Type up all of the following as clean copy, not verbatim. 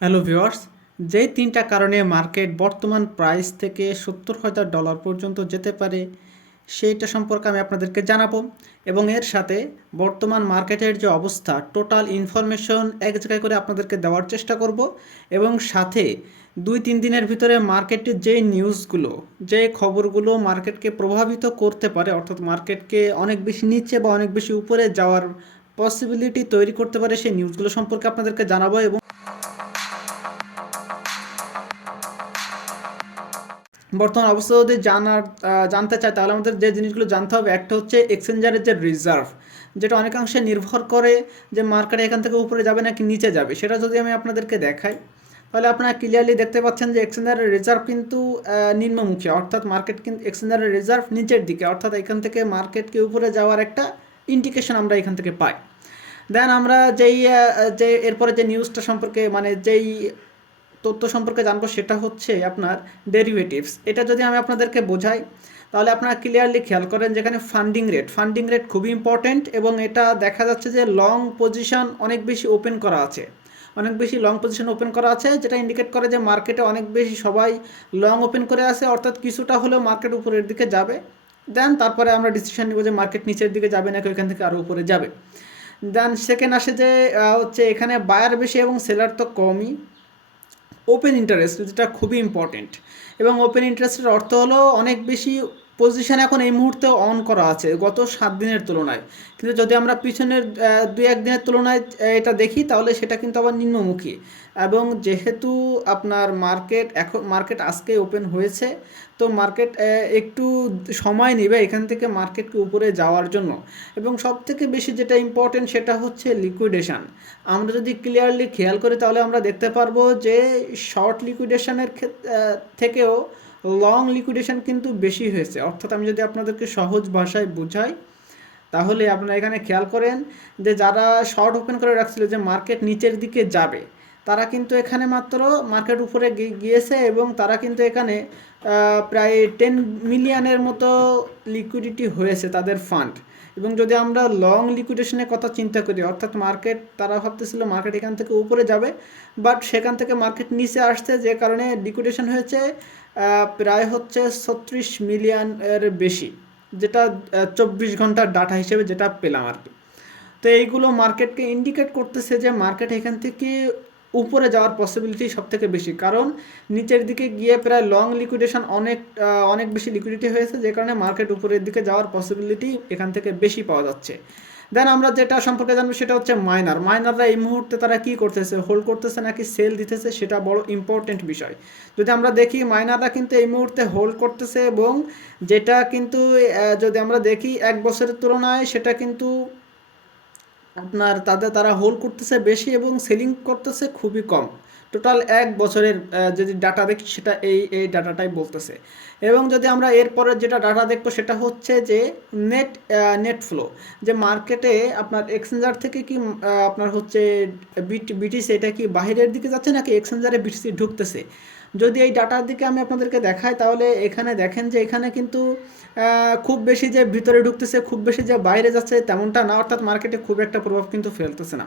Hello viewers, যেই তিনটা কারণে মার্কেট বর্তমান প্রাইস থেকে $70,000 পর্যন্ত যেতে পারে সেইটা সম্পর্কে আমি আপনাদেরকে জানাবো এবং এর সাথে বর্তমান মার্কেটের যে অবস্থা টোটাল ইনফরমেশন এক জায়গায় করে আপনাদেরকে দেওয়ার চেষ্টা করব এবং সাথে 2-3 দিনের ভিতরে মার্কেটের যে নিউজগুলো যে খবরগুলো মার্কেটকে প্রভাবিত করতে পারে অর্থাৎ মার্কেটকে অনেক বেশি নিচে বা অনেক বেশি উপরে যাওয়ার পসিবিলিটি তৈরি করতে পারে সেই নিউজগুলো সম্পর্কে আপনাদেরকে জানাবো। এবং বর্তমান অবস্থা যদি জানতে চাই তাহলে আমাদের যে জিনিসগুলো জানতে হবে, একটা হচ্ছে এক্সচেঞ্জারের যে রিজার্ভ, যেটা অনেকাংশে নির্ভর করে যে মার্কেট এখান থেকে উপরে যাবে নাকি নিচে যাবে। সেটা যদি আমি আপনাদেরকে দেখাই তাহলে আপনারা ক্লিয়ারলি দেখতে পাচ্ছেন যে এক্সচেঞ্জারের রিজার্ভ কিন্তু নিম্নমুখী, অর্থাৎ মার্কেট কিন্তু এক্সচেঞ্জারের রিজার্ভ নিচের দিকে, অর্থাৎ এখান থেকে মার্কেটকে উপরে যাওয়ার একটা ইন্ডিকেশন আমরা এখান থেকে পাই। দেন আমরা যে এরপরে যে নিউজটা সম্পর্কে মানে যেই তথ্য সম্পর্কে জানবো সেটা হচ্ছে আপনার ডেরিভেটিভস। এটা যদি আমি আপনাদেরকে বোঝাই তাহলে আপনারা ক্লিয়ারলি খেয়াল করেন যেখানে ফান্ডিং রেট খুবই ইম্পর্টেন্ট এবং এটা দেখা যাচ্ছে যে লং পজিশন অনেক বেশি ওপেন করা আছে, অনেক বেশি লং পজিশন ওপেন করা আছে, যেটা ইন্ডিকেট করে যে মার্কেটে অনেক বেশি সবাই লং ওপেন করে আছে, অর্থাৎ কিছুটা হলেও মার্কেট উপরের দিকে যাবে। দেন তারপরে আমরা ডিসিশন নিব যে মার্কেট নিচের দিকে যাবে নাকি ওইখান থেকে আরও উপরে যাবে। দেন সেকেন্ড আসে যে হচ্ছে এখানে বায়ার বেশি এবং সেলার তো কমই। ওপেন ইন্টারেস্ট যেটা খুবই ইম্পর্টেন্ট, এবং ওপেন ইন্টারেস্টের অর্থ হলো অনেক বেশি পজিশন এখন এই মুহূর্তে অন করা আছে গত 7 দিনের তুলনায়। কিন্তু যদি আমরা পিছনের 2-1 দিনের তুলনায় এটা দেখি তাহলে সেটা কিন্তু আবার নিম্নমুখী। এবং যেহেতু আপনার মার্কেট আজকে ওপেন হয়েছে, তো মার্কেট একটু সময় নেবে এখান থেকে মার্কেটকে উপরে যাওয়ার জন্য। এবং সবথেকে বেশি যেটা ইম্পর্টেন্ট সেটা হচ্ছে লিকুইডেশন। আমরা যদি ক্লিয়ারলি খেয়াল করি তাহলে আমরা দেখতে পারবো যে শর্ট লিকুইডেশনের থেকেও লং লিকুইডেশন কিন্তু বেশি হয়েছে। অর্থাৎ আমি যদি আপনাদেরকে সহজ ভাষায় বোঝাই তাহলে আপনারা এখানে খেয়াল করেন যে যারা শর্ট ওপেন করে রাখছিল যে মার্কেট নিচের দিকে যাবে, তারা কিন্তু এখানে মাত্র মার্কেট উপরে গিয়েছে এবং তারা কিন্তু এখানে প্রায় 10 মিলিয়নের মতো লিকুইডিটি হয়েছে তাদের ফান্ড। এবং যদি আমরা লং লিকুইডেশনের কথা চিন্তা করি, অর্থাৎ তারা ভাবতেছিল মার্কেট এখান থেকে উপরে যাবে, বাট সেখান থেকে মার্কেট নিচে আসছে, যে কারণে লিকুইডেশন হয়েছে প্রায় হচ্ছে 36 মিলিয়নের বেশি, যেটা 24 ঘন্টার ডাটা হিসেবে যেটা পেলাম আর কি। তো এইগুলো মার্কেটকে ইন্ডিকেট করতেছে যে মার্কেট এখান থেকে উপরে যাওয়ার পসিবিলিটি সব থেকে বেশি, কারণ নিচের দিকে গিয়ে প্রায় লং লিকুইডেশন অনেক বেশি লিকুইডিটি হয়েছে, যে কারণে মার্কেট উপরের দিকে যাওয়ার পসিবিলিটি এখান থেকে বেশি পাওয়া যাচ্ছে। দেন আমরা যেটা সম্পর্কে জানবো সেটা হচ্ছে মাইনাররা এই মুহূর্তে তারা কি করতেছে, হোল্ড করতেছে নাকি সেল দিতেছে, সেটা বড় ইম্পর্টেন্ট বিষয়। যদি আমরা দেখি মাইনাররা কিন্তু এই মুহূর্তে হোল্ড করতেছে, এবং যেটা কিন্তু যদি আমরা দেখি 1 বছরের তুলনায় সেটা কিন্তু আপনার তারা হোল্ড করতেছে বেশি এবং সেলিং করতেছে খুবই কম। টোটাল 1 বছরের যদি ডাটা দেখি সেটা এই ডাটাটাই বলতেছে। এবং যদি আমরা এরপরে যেটা ডাটা দেখবো সেটা হচ্ছে যে নেট ফ্লো, যে মার্কেটে আপনার এক্সচেঞ্জার থেকে কি আপনার হচ্ছে বিটিসি এটা কি বাইরের দিকে যাচ্ছে নাকি এক্সচেঞ্জারে বিটিসি ঢুকতেছে। যদি এই ডাটার দিকে আমি আপনাদেরকে দেখাই তাহলে এখানে দেখেন যে এখানে কিন্তু খুব বেশি যে ভিতরে ঢুকতেছে, খুব বেশি যে বাইরে যাচ্ছে তেমনটা না, অর্থাৎ মার্কেটে খুব একটা প্রভাব কিন্তু ফেলতেছে না।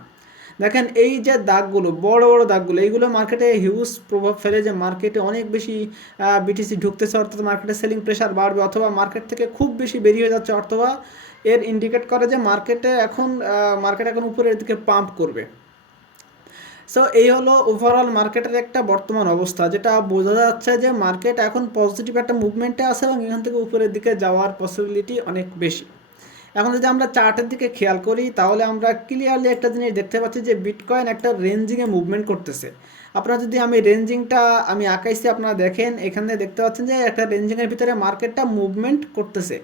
দেখেন এই যে দাগগুলো, বড় বড় দাগগুলো, এইগুলো মার্কেটে হিউজ প্রভাব ফেলে যে মার্কেটে অনেক বেশি বিটিসি ঢুকতেছে, অর্থাৎ মার্কেটে সেলিং প্রেশার বাড়বে, অথবা মার্কেট থেকে খুব বেশি বেরিয়ে যাচ্ছে, অথবা এর ইন্ডিকেট করে যে মার্কেট এখন উপরের দিকে পাম্প করবে। সো এই হলো ওভারঅল মার্কেটের একটা বর্তমান অবস্থা, যেটা বোঝা যাচ্ছে যে মার্কেট এখন পজিটিভ একটা মুভমেন্টে আছে এবং এখান থেকে উপরের দিকে যাওয়ার পসিবিলিটি অনেক বেশি। এখন যদি আমরা চার্টের দিকে খেয়াল করি তাহলে আমরা ক্লিয়ারলি একটা জিনিস দেখতে পাচ্ছি যে বিটকয়েন একটা রেঞ্জিংয়ে মুভমেন্ট করতেছে। আপনারা যদি রেঞ্জিংটা আমি আঁকাইছি, আপনারা দেখেন এখানে দেখতে পাচ্ছেন যে একটা রেঞ্জিংয়ের ভিতরে মার্কেটটা মুভমেন্ট করতেছে।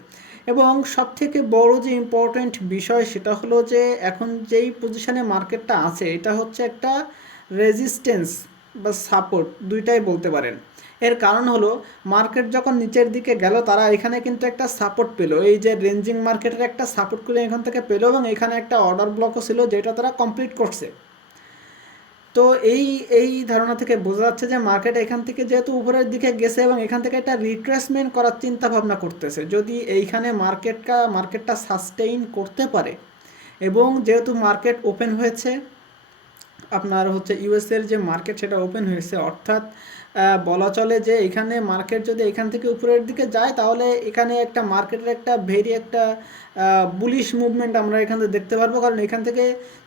এবং সবথেকে বড় যে ইম্পর্ট্যান্ট বিষয় সেটা হলো যে এখন যেই পজিশনে মার্কেটটা আছে এটা হচ্ছে একটা রেজিস্ট্যান্স বা সাপোর্ট, দুইটাই বলতে পারেন। এর কারণ হলো মার্কেট যখন নিচের দিকে গেল তারা এখানে কিন্তু একটা সাপোর্ট পেলো, এই যে রেঞ্জিং মার্কেটের একটা সাপোর্ট করে এখান থেকে পেলো, এবং এখানে একটা অর্ডার ব্লকও ছিল যেটা তারা কমপ্লিট করছে। তো এই ধারণা থেকে বোঝা যাচ্ছে যে মার্কেট এখান থেকে যেহেতু উপরের দিকে গেছে এবং এখান থেকে একটা রিট্রেসমেন্ট করার চিন্তা ভাবনা করতেছে, যদি এইখানে মার্কেটটা সাস্টেইন করতে পারে, এবং যেহেতু মার্কেট ওপেন হয়েছে আপনার হচ্ছে ইউএসের যে মার্কেট সেটা ওপেন হয়েছে, অর্থাৎ বলা চলে যে এখানে মার্কেট যদি এখান থেকে উপরের দিকে যায় তাহলে এখানে একটা মার্কেটের একটা ভেরি একটা বুলিশ মুভমেন্ট আমরা এখান থেকে দেখতে পারবো, কারণ এখান থেকে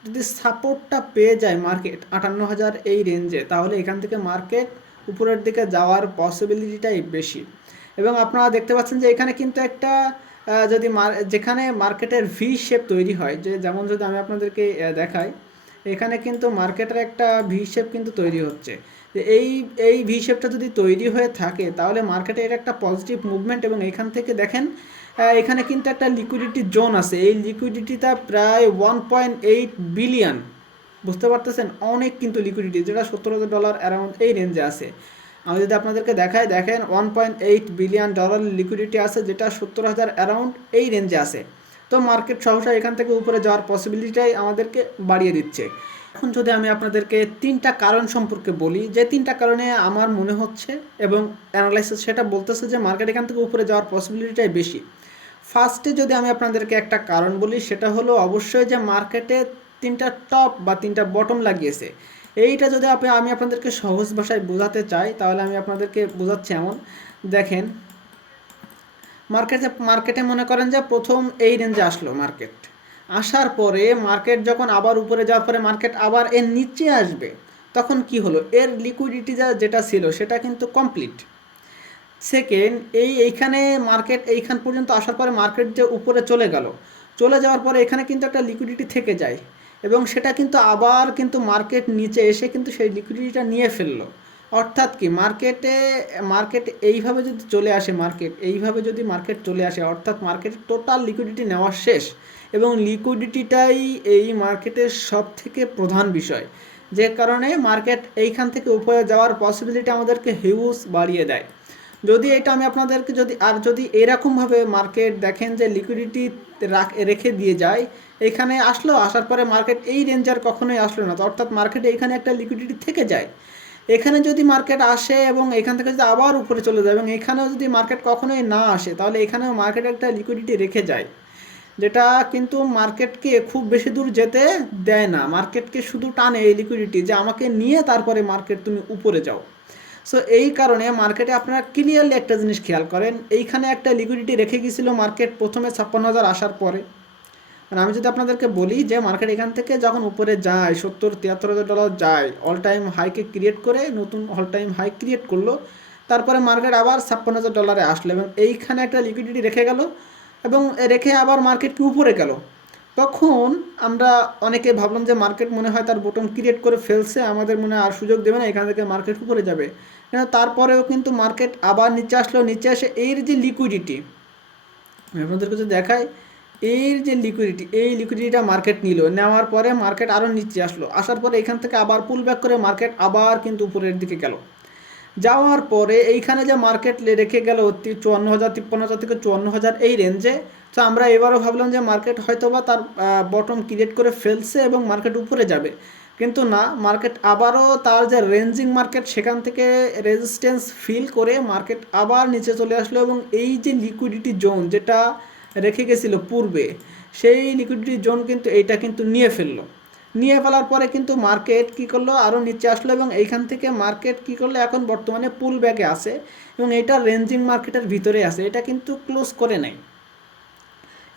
যদি সাপোর্টটা পেয়ে যায় মার্কেট 58,000 এই রেঞ্জে, তাহলে এখান থেকে মার্কেট উপরের দিকে যাওয়ার পসিবিলিটিটাই বেশি। এবং আপনারা দেখতে পাচ্ছেন যে এখানে কিন্তু একটা যদি যেখানে মার্কেটের ভি শেপ তৈরি হয়, যে যেমন যদি আমি আপনাদেরকে দেখাই, এখানে কিন্তু মার্কেটের একটা ভি শেপ কিন্তু তৈরি হচ্ছে। এই এই ভি শেপটা যদি তৈরি হয়ে থাকে তাহলে মার্কেটে এর একটা পজিটিভ মুভমেন্ট, এবং এখান থেকে দেখেন এখানে কিন্তু একটা লিকুইডিটি জোন আছে, এই লিকুইডিটিটা প্রায় 1.8 বিলিয়ন, বুঝতে পারতেছেন, অনেক কিন্তু লিকুইডিটি, যেটা $70,000 অ্যারাউন্ড এই রেঞ্জে আছে। আমি যদি আপনাদেরকে দেখাই, দেখেন 1.8 বিলিয়ন ডলার লিকুইডিটি আছে, যেটা 70,000 অ্যারাউন্ড এই রেঞ্জে আছে। তো মার্কেট সহসা এখান থেকে উপরে যাওয়ার পসিবিলিটিটাই আমাদেরকে বাড়িয়ে দিচ্ছে। এখন যদি আমি আপনাদেরকে তিনটা কারণ সম্পর্কে বলি, যে তিনটা কারণে আমার মনে হচ্ছে এবং অ্যানালাইসিস সেটা বলতেছে যে মার্কেট এখান থেকে উপরে যাওয়ার পসিবিলিটিটাই বেশি। ফার্স্টে যদি আমি আপনাদেরকে একটা কারণ বলি, সেটা হলো অবশ্যই যে মার্কেটে তিনটা টপ বা তিনটা বটম লাগিয়েছে। এইটা যদি আমি আপনাদেরকে সহজ ভাষায় বোঝাতে চাই, তাহলে আমি আপনাদেরকে বোঝাচ্ছি এমন। দেখেন, মার্কেটে মনে করেন যে প্রথম এই রেঞ্জে আসলো মার্কেট, আসার পরে মার্কেট যখন আবার উপরে যাওয়ার পরে মার্কেট আবার এর নিচে আসবে, তখন কি হলো, এর লিকুইডিটি যেটা ছিল সেটা কিন্তু কমপ্লিট। সেকেন্ড, এইখানে মার্কেট এইখান পর্যন্ত আসার পরে মার্কেট যে উপরে চলে গেল, চলে যাওয়ার পরে এখানে কিন্তু একটা লিকুইডিটি থেকে যায়, এবং সেটা কিন্তু আবার কিন্তু মার্কেট নিচে এসে কিন্তু সেই লিকুইডিটিটা নিয়ে ফেললো। অর্থাৎ কি, মার্কেট এইভাবে যদি চলে আসে, এইভাবে যদি মার্কেট চলে আসে, অর্থাৎ মার্কেটের টোটাল লিকুইডিটি নেওয়া শেষ, এবং লিকুইডিটিটাই এই মার্কেটের সব থেকে প্রধান বিষয়, যে কারণে মার্কেট এইখান থেকে উপরে যাওয়ার পসিবিলিটি আমাদেরকে হিউজ বাড়িয়ে দেয়। যদি এটা আমি আপনাদেরকে যদি এরকমভাবে মার্কেট দেখেন যে লিকুইডিটি রেখে দিয়ে যায়, এখানে আসার পরে মার্কেট এই রেঞ্জ আর কখনোই আসলো না, অর্থাৎ মার্কেটে এখানে একটা লিকুইডিটি থেকে যায়। এখানে যদি মার্কেট আসে এবং এখান থেকে যদি আবার উপরে চলে যায়, এবং এখানেও যদি মার্কেট কখনোই না আসে, তাহলে এখানেও মার্কেট একটা লিকুইডিটি রেখে যায়, যেটা কিন্তু মার্কেটকে খুব বেশি দূর যেতে দেয় না, মার্কেটকে শুধু টানে এই লিকুইডিটি, যে আমাকে নিয়ে তারপরে মার্কেট তুমি উপরে যাও। সো এই কারণে মার্কেটে আপনারা ক্লিয়ারলি একটা জিনিস খেয়াল করেন, এইখানে একটা লিকুইডিটি রেখে গিয়েছিল মার্কেট প্রথমে 56,000 আসার পরে। মানে আমি যদি আপনাদেরকে বলি যে মার্কেট এখান থেকে যখন উপরে যায়, $70,000-73,000 যায়, অল টাইম হাইকে ক্রিয়েট করে নতুন অল টাইম হাই ক্রিয়েট করলো, তারপরে মার্কেট আবার $56,000 আসলো এবং এইখানে একটা লিকুইডিটি রেখে গেল, এবং রেখে আবার মার্কেট কি উপরে গেল। তখন আমরা অনেকে ভাবলাম যে মার্কেট মনে হয় তার বটম ক্রিয়েট করে ফেলছে, আমাদের মনে আর সুযোগ দেবে না, এখান থেকে মার্কেট উপরে যাবে। কিন্তু তারপরেও কিন্তু মার্কেট আবার নিচে আসলো, নিচে আসে এর যে লিকুইডিটি, আমি আপনাদেরকে যদি দেখাই, এর যে লিকুইডিটি, এই লিকুইডিটিটা মার্কেট নিল, নেওয়ার পরে মার্কেট আরও নিচে আসলো, আসার পরে এখান থেকে আবার পুল ব্যাক করে মার্কেট আবার কিন্তু উপরের দিকে গেল। যাওয়ার পরে এইখানে যে মার্কেট রেখে গেল 54,000, 53,000 থেকে 54,000 এই রেঞ্জে, তো আমরা এবারও ভাবলাম যে মার্কেট হয়তো বা তার বটম ক্রিয়েট করে ফেলছে এবং মার্কেট উপরে যাবে, কিন্তু না, মার্কেট আবারও তার যে রেঞ্জিং মার্কেট সেখান থেকে রেজিস্ট্যান্স ফিল করে মার্কেট আবার নিচে চলে আসলো, এবং এই যে লিকুইডিটি জোন যেটা রেখে গেছিলো পূর্বে, সেই লিকুইডিটি জোন কিন্তু এইটা কিন্তু নিয়ে ফেললো। নিয়ে ফেলার পরে কিন্তু মার্কেট কী করলো, আরও নিচে আসলো, এবং এইখান থেকে মার্কেট কী করলো, এখন বর্তমানে পুল ব্যাকে আছে, এবং এটা রেঞ্জিং মার্কেটের ভিতরে আছে, এটা কিন্তু ক্লোজ করে নাই।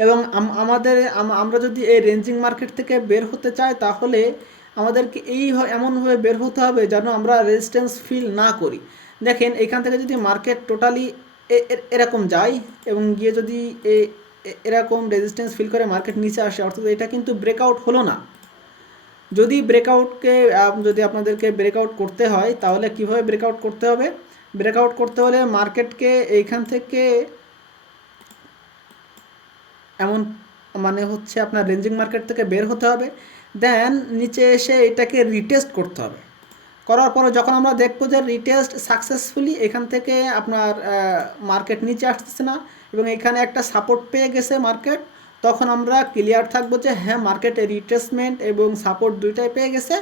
এবং আমরা যদি এই রেঞ্জিং মার্কেট থেকে বের হতে চাই, তাহলে আমাদেরকে এমনভাবে বের হতে হবে যেন আমরা রেজিস্ট্যান্স ফিল না করি। দেখেন, এখান থেকে যদি মার্কেট টোটালি এরকম যায় এবং গিয়ে যদি এরকম রেজিস্ট্যান্স ফিল করে মার্কেট নিচে আসে, অর্থাৎ এটা কিন্তু ব্রেকআউট হলো না। যদি আপনাদেরকে ব্রেকআউট করতে হয়, তাহলে কিভাবে ব্রেকআউট করতে হবে? ব্রেকআউট করতে হলে মার্কেটকে এইখান থেকে এমন মানে হচ্ছে আপনার রেঞ্জিং মার্কেট থেকে বের হতে হবে, দেন নিচে এসে এটাকে রিটেস্ট করতে হবে। করার পরে যখন আমরা দেখবো যে রিটেস্ট সাকসেসফুলি, এখান থেকে আপনার মার্কেট নিচে আসতেছে না এবং এখানে একটা সাপোর্ট পেয়ে গেছে মার্কেট, তখন আমরা ক্লিয়ার থাকবো যে হ্যাঁ, মার্কেট রিট্রেসমেন্ট এবং সাপোর্ট দুইটাই পেয়ে গেছে,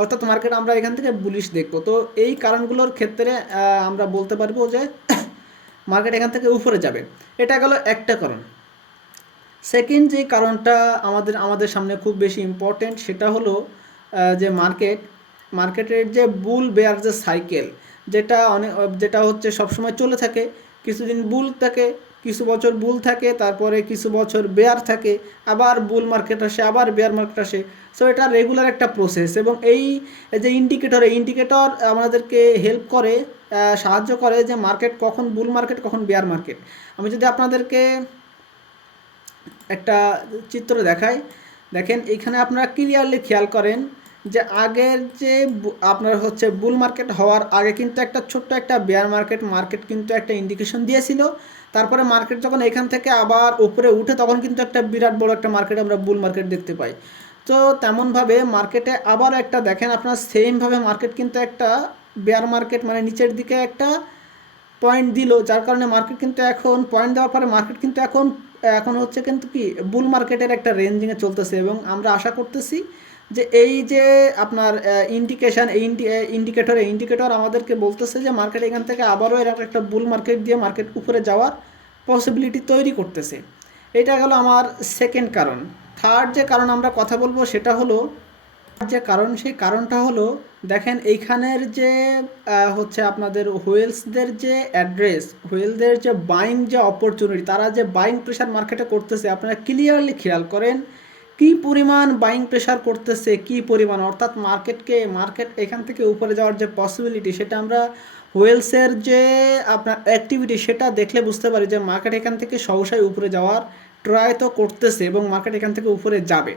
অর্থাৎ মার্কেট আমরা এখান থেকে বুলিশ দেখবো। তো এই কারণগুলোর ক্ষেত্রে আমরা বলতে পারবো যে মার্কেট এখান থেকে উপরে যাবে। এটা গেল একটা কারণ। সেকেন্ড যে কারণটা আমাদের সামনে খুব বেশি ইম্পর্টেন্ট, সেটা হলো যে মার্কেটের যে বুল বেয়ার যে সাইকেল, যেটা হচ্ছে সবসময় চলে থাকে। কিছুদিন বুল থাকে, কিছু বছর বুল থাকে, তারপরে কিছু বছর বেয়ার থাকে, আবার বুল মার্কেট আসে, আবার বেয়ার মার্কেট আসে। সো এটা রেগুলার একটা প্রসেস, এবং এই যে ইন্ডিকেটর আমাদেরকে হেল্প করে, সাহায্য করে যে মার্কেট কখন বুল মার্কেট কখন বেয়ার মার্কেট। আমি যদি আপনাদেরকে একটা চিত্র দেখাই, দেখেন এখানে আপনারা ক্লিয়ারলি খেয়াল করেন যে আগের যে আপনার হচ্ছে বুল মার্কেট হওয়ার আগে কিন্তু একটা ছোট্ট একটা বেয়ার মার্কেট কিন্তু একটা ইন্ডিকেশন দিয়েছিল। তারপরে মার্কেট যখন এখান থেকে আবার উপরে উঠে তখন কিন্তু একটা বিরাট বড় একটা মার্কেট আমরা বুল মার্কেট দেখতে পাই। তো তেমনভাবে মার্কেটে আবার একটা দেখেন আপনার সেমভাবে মার্কেট কিন্তু একটা বেয়ার মার্কেট মানে নিচের দিকে একটা পয়েন্ট দিল, যার কারণে মার্কেট কিন্তু এখন পয়েন্ট দেওয়ার পরে মার্কেট কিন্তু এখন এখন হচ্ছে কিন্তু কি বুল মার্কেটের একটা রেঞ্জিংয়ে চলতেছে। এবং আমরা আশা করতেছি যে এই যে আপনার ইন্ডিকেশন, এই ইন্ডিকেটর আমাদেরকে বলতেছে যে মার্কেট এখান থেকে আবারও এরকম একটা বুল মার্কেট দিয়ে মার্কেট উপরে যাওয়ার পসিবিলিটি তৈরি করতেছে। এটা গেল আমার সেকেন্ড কারণ। থার্ড যে কারণ আমরা কথা বলবো সেটা হলো, যে কারণ সেই কারণটা হলো, দেখেন এইখানের যে হচ্ছে আপনাদের হুইলসদের যে অ্যাড্রেস, হুইলদের যে বাইং যে অপরচুনিটি, তারা যে বাইং প্রেশার মার্কেটে করতেছে, আপনারা ক্লিয়ারলি খেয়াল করেন কি পরিমাণ বাইং প্রেশার করতেছে, কি পরিমাণ, অর্থাৎ মার্কেট এখান থেকে উপরে যাওয়ার যে পসিবিলিটি, সেটা আমরা হুইলসের যে আপনার অ্যাক্টিভিটি সেটা দেখলে বুঝতে পারি যে মার্কেট এখান থেকে সহসাই উপরে যাওয়ার ট্রাই তো করতেছে এবং মার্কেট এখান থেকে উপরে যাবে।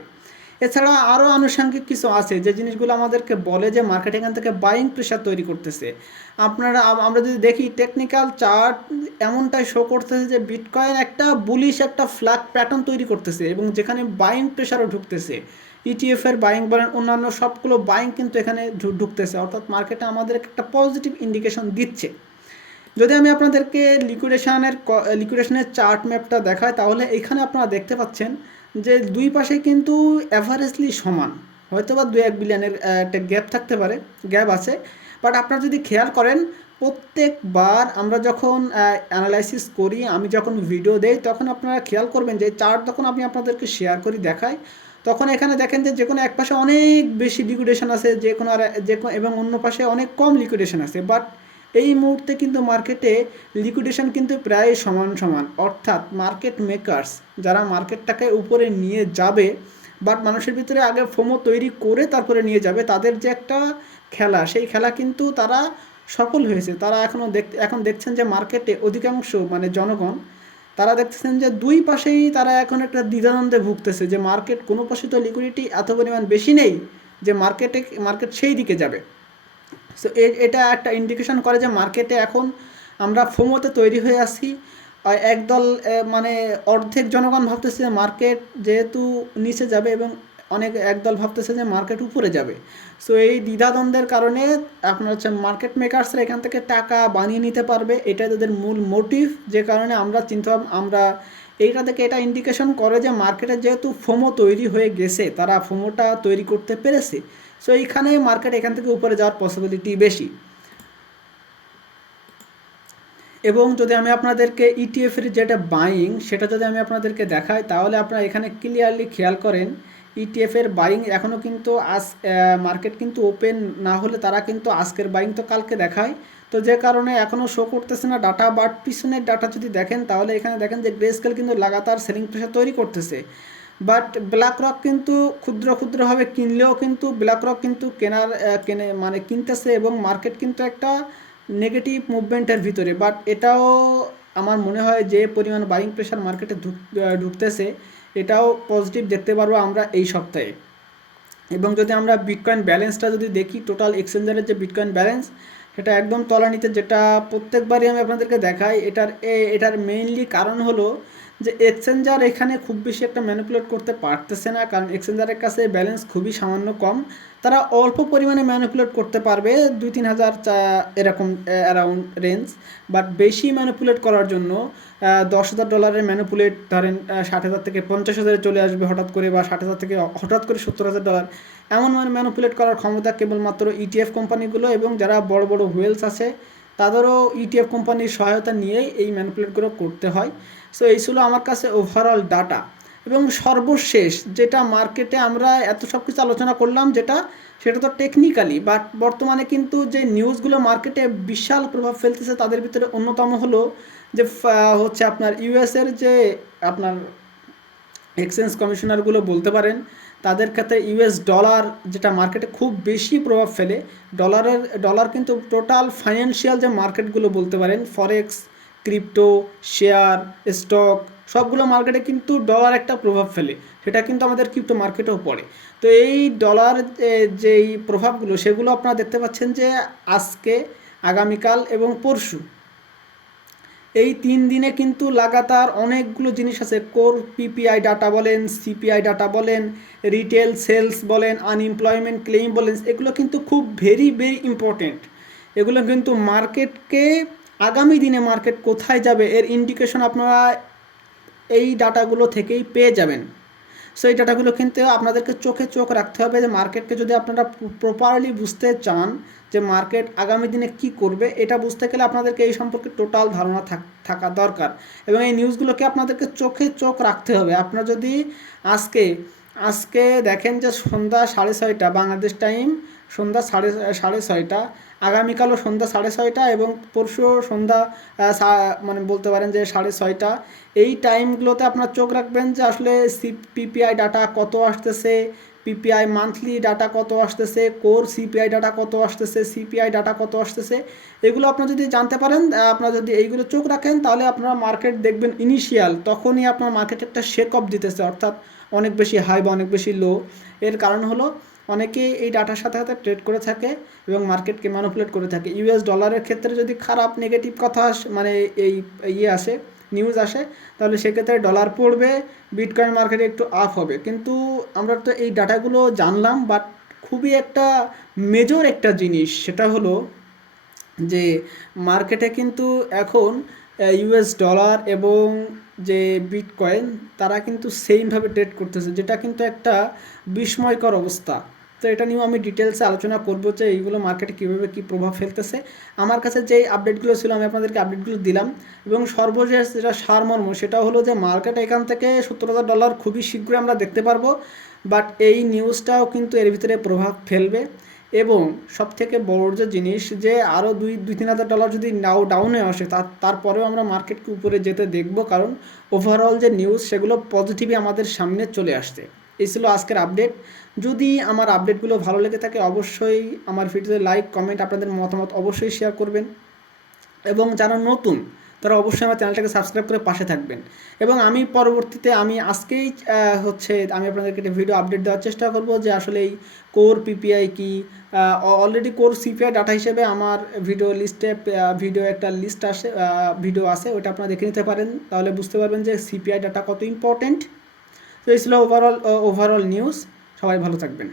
এছাড়া আরও আনুষঙ্গিক কিছু আছে যে জিনিসগুলো আমাদেরকে বলে যে মার্কেট এখান থেকে বাইং প্রেশার তৈরি করতেছে। আমরা যদি দেখি টেকনিক্যাল চার্ট এমনটাই শো করতেছে যে বিটকয়েন একটা বুলিশ একটা ফ্ল্যাগ প্যাটার্ন তৈরি করতেছে এবং যেখানে বাইং প্রেশারও ঢুকতেছে। ইটিএফের বাইং বলেন, অন্যান্য সবগুলো বাইং কিন্তু এখানে ঢুকতেছে, অর্থাৎ মার্কেটে আমাদের একটা পজিটিভ ইন্ডিকেশন দিচ্ছে। যদি আমি আপনাদেরকে লিকুইডেশনের চার্ট ম্যাপটা দেখাই, তাহলে এখানে আপনারা দেখতে পাচ্ছেন যে দুই পাশে কিন্তু অ্যাভারেজলি সমান, হয়তো বা 2-1 বিলিয়নের একটা গ্যাপ থাকতে পারে, গ্যাপ আছে। বাট আপনারা যদি খেয়াল করেন প্রত্যেকবার আমরা যখন অ্যানালাইসিস করি, আমি যখন ভিডিও দেই, তখন আপনারা খেয়াল করবেন যে চার্ট যখন আমি আপনাদেরকে শেয়ার করি দেখাই, তখন এখানে দেখেন যে কোনো এক পাশে অনেক বেশি লিকুইডেশন আছে, এবং অন্য পাশে অনেক কম লিকুইডেশন আছে। বাট এই মুহূর্তে কিন্তু মার্কেটে লিকুইডেশন কিন্তু প্রায় সমান সমান, অর্থাৎ মার্কেট মেকার্স যারা মার্কেটটাকে উপরে নিয়ে যাবে, বাট মানুষের ভিতরে আগে ফোমো তৈরি করে তারপরে নিয়ে যাবে, তাদের যে একটা খেলা, সেই খেলা কিন্তু তারা সফল হয়েছে। তারা এখন দেখছেন যে মার্কেটে অধিকাংশ মানে জনগণ, তারা দেখতেছেন যে দুই পাশেই তারা এখন একটা দ্বিধাদ্বন্দ্বে ভুগতেছে যে মার্কেট কোনো পাশে তো লিকুইডিটি এত পরিমাণ বেশি নেই যে মার্কেট সেই দিকে যাবে। সো এটা একটা ইন্ডিকেশন করে যে মার্কেটে এখন আমরা ফোমোতে তৈরি হয়ে আসি। একদল মানে অর্ধেক জনগণ ভাবতেছে যে মার্কেট যেহেতু নিচে যাবে, এবং একদল ভাবতেছে যে মার্কেট উপরে যাবে। সো এই দ্বিধাদ্বন্দ্বের কারণে আপনার হচ্ছে মার্কেট মেকার্সরা এখান থেকে টাকা বানিয়ে নিতে পারবে, এটাই তাদের মূল মোটিভ। যে কারণে আমরা এইটা থেকে এটা ইন্ডিকেশন করে যে মার্কেটে যেহেতু ফোমো তৈরি হয়ে গেছে, তারা ফোমোটা তৈরি করতে পেরেছে, সো এইখানে মার্কেট এখান থেকে উপরে যাওয়ার পসিবিলিটি বেশি। এবং যদি আমি আপনাদেরকে ইটিএফের যেটা বাইং, সেটা যদি আমি আপনাদেরকে দেখাই, তাহলে আপনারা এখানে ক্লিয়ারলি খেয়াল করেন ইটিএফের বাইং এখনও কিন্তু মার্কেট কিন্তু ওপেন না হলে তারা কিন্তু আজকের বাইং তো কালকে দেখায়, তো যে কারণে এখনও শো করতেছে না ডাটা। বাট পিছনের ডাটা যদি দেখেন, তাহলে এখানে দেখেন যে গ্রেস্কেল কিন্তু লাগাতার সেলিং প্রেশার তৈরি করতেছে। বাট ব্ল্যাক রক কিন্তু ক্ষুদ্রভাবে কিনলেও কিন্তু ব্ল্যাক রক কিন্তু কিনতেছে, এবং মার্কেট কিন্তু একটা নেগেটিভ মুভমেন্টের ভিতরে। বাট এটাও আমার মনে হয় যে পরিমাণ বাইং প্রেশার মার্কেটে ঢুকতেছে, এটাও পজিটিভ দেখতে পারবো আমরা এই সপ্তাহে। এবং যদি আমরা বিটকয়েন ব্যালেন্সটা যদি দেখি, টোটাল এক্সচেঞ্জারের যে বিটকয়েন ব্যালেন্স, সেটা একদম তলানিতে, যেটা প্রত্যেকবারই আমি আপনাদেরকে দেখাই। এটার মেইনলি কারণ হলো যে এক্সচেঞ্জার এখানে খুব বেশি একটা ম্যানিপুলেট করতে পারতেছে না, কারণ এক্সচেঞ্জারের কাছে ব্যালেন্স খুবই সামান্য কম। তারা অল্প পরিমাণে ম্যানিপুলেট করতে পারবে 2-3 হাজার এরকম অ্যারাউন্ড রেঞ্জ। বাট বেশি ম্যানিপুলেট করার জন্য $10,000 ম্যানিপুলেট ধরেন 60,000 থেকে 50,000 চলে আসবে হঠাৎ করে, বা 60,000 থেকে হঠাৎ করে $70,000, এমন ম্যানিপুলেট করার ক্ষমতা কেবলমাত্র ইটিএফ কোম্পানিগুলো এবং যারা বড় বড় হুইলস আছে তাদেরও ইটিএফ কোম্পানির সহায়তা নিয়েই এই ম্যানিপুলেটগুলো করতে হয়। সো এই ছিল আমার কাছে ওভারঅল ডাটা। এবং সর্বশেষ যেটা মার্কেটে আমরা এত সব কিছু আলোচনা করলাম, সেটা তো টেকনিক্যালি, বাট বর্তমানে কিন্তু যে নিউজগুলো মার্কেটে বিশাল প্রভাব ফেলতেছে তাদের ভিতরে অন্যতম হলো যে হচ্ছে আপনার ইউএসের যে আপনার এক্সচেঞ্জ কমিশনারগুলো বলতে পারেন, তাদের ক্ষেত্রে ইউএস ডলার যেটা মার্কেটে খুব বেশি প্রভাব ফেলে। ডলার কিন্তু টোটাল ফাইন্যান্সিয়াল যে মার্কেটগুলো বলতে পারেন, ফরেক্স, ক্রিপ্টো, শেয়ার, স্টক, সবগুলো মার্কেটে কিন্তু ডলার একটা প্রভাব ফেলে, সেটা কিন্তু আমাদের ক্রিপ্টো মার্কেটেও পড়ে। তো এই ডলার যেই প্রভাবগুলো সেগুলো আপনারা দেখতে পাচ্ছেন যে আজকে, আগামীকাল এবং পরশু, এই 3 দিনে কিন্তু লাগাতার অনেকগুলো জিনিস আছে। কোর পিপিআই ডাটা বলেন, সিপিআই ডাটা বলেন, রিটেল সেলস বলেন, আনএমপ্লয়মেন্ট ক্লেইম বলেন, এগুলো কিন্তু খুব ভেরি ভেরি ইম্পর্টেন্ট। এগুলো কিন্তু মার্কেটকে, আগামী দিনে মার্কেট কোথায় যাবে এর ইন্ডিকেশন আপনারা এই ডাটাগুলো থেকেই পেয়ে যাবেন। সো এই ডাটাগুলো কিন্তু আপনাদেরকে চোখে চোখ রাখতে হবে, যে মার্কেটকে যদি আপনারা প্রপারলি বুঝতে চান যে মার্কেট আগামী দিনে কি করবে, এটা বুঝতে গেলে আপনাদেরকে এই সম্পর্কে টোটাল ধারণা থাকা দরকার, এবং এই নিউজগুলোকে আপনাদেরকে চোখে চোখ রাখতে হবে। আপনারা যদি আজকে আজকে দেখেন যে সন্ধ্যা 6:30 বাংলাদেশ টাইম, সন্ধ্যা সাড়ে ছয়টা, আগামীকালও সন্ধ্যা 6:30 এবং পরশু সন্ধ্যা মানে বলতে পারেন যে 6:30, এই টাইমগুলোতে আপনার চোখ রাখবেন যে আসলে পিপিআই ডাটা কত আসতেছে, পিপিআই মান্থলি ডাটা কত আসতেছে, কোর সিপিআই ডাটা কত আসতেছে, সিপিআই ডাটা কত আসতেছে। এগুলো আপনারা যদি জানতে পারেন, আপনারা যদি এইগুলো চোখ রাখেন, তাহলে আপনারা মার্কেট দেখবেন ইনিশিয়াল তখনই আপনার মার্কেটে একটা শেক অফ দিতেছে, অর্থাৎ অনেক বেশি হাই বা অনেক বেশি লো। এর কারণ হলো অনেকেই এই ডাটার সাথে সাথে ট্রেড করে থাকে এবং মার্কেটকে ম্যানিপুলেট করে থাকে। ইউএস ডলারের ক্ষেত্রে যদি খারাপ নেগেটিভ কথা মানে এই আসে, নিউজ আসে, তাহলে সেক্ষেত্রে ডলার পড়বে, বিটকয়েন মার্কেটে একটু আপ হবে। কিন্তু আমরা তো এই ডাটাগুলো জানলাম, বাট খুবই একটা মেজর একটা জিনিস, সেটা হলো যে মার্কেটে কিন্তু এখন ইউএস ডলার এবং যে বিটকয়েন, তারা কিন্তু সেমভাবে ট্রেড করতেছে, যেটা কিন্তু একটা বিস্ময়কর অবস্থা। তো এটা নিয়েও আমি ডিটেলসে আলোচনা করবো যে এইগুলো মার্কেটে কীভাবে কী প্রভাব ফেলতেছে। আমার কাছে যেই আপডেটগুলো ছিল আমি আপনাদেরকে আপডেটগুলো দিলাম, এবং সর্বশেষ যেটা সারমর্ম সেটা হলো যে মার্কেট এখান থেকে $70,000 খুবই শীঘ্রই আমরা দেখতে পারবো, বাট এই নিউজটাও কিন্তু এর ভিতরে প্রভাব ফেলবে। এবং সবথেকে বড় যে জিনিস, যে আরও $2,000-3,000 যদি ডাউনে আসে, তারপরেও আমরা মার্কেটকে উপরে যেতে দেখব, কারণ ওভারঅল যে নিউজ সেগুলো পজিটিভই আমাদের সামনে চলে আসছে। এই ছিল আজকের আপডেট। যদি আমার আপডেটগুলো ভালো লেগে থাকে অবশ্যই আমার ভিডিওতে লাইক, কমেন্ট, আপনাদের মতামত অবশ্যই শেয়ার করবেন, এবং যারা নতুন তারা অবশ্যই আমার চ্যানেলটাকে সাবস্ক্রাইব করে পাশে থাকবেন। এবং আমি পরবর্তীতে আজকেই আমি আপনাদেরকে একটা ভিডিও আপডেট দেওয়ার চেষ্টা করব যে আসলে এই কোর পিপিআই কি। অলরেডি কোর সিপিআই ডাটা হিসেবে আমার ভিডিও একটা লিস্ট আসে, ভিডিও আছে, ওটা আপনারা দেখে নিতে পারেন, তাহলে বুঝতে পারবেন যে সিপিআই ডাটা কত ইম্পর্টেন্ট। তো এই ছিল ওভারঅল নিউজ। সবাই ভালো থাকবেন।